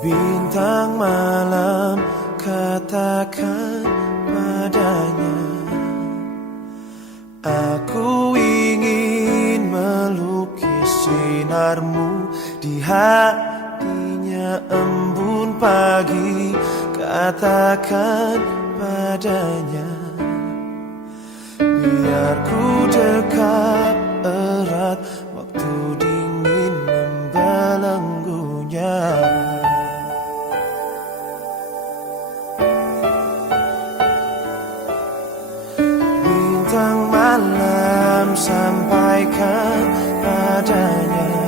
Bintang malam, katakan padanya, aku ingin melukis sinarmu di hatinya embun pagi. Katakan padanya, biar ku dekat erat waktu dingin membelenggunya. Bintang malam, sampaikan padanya,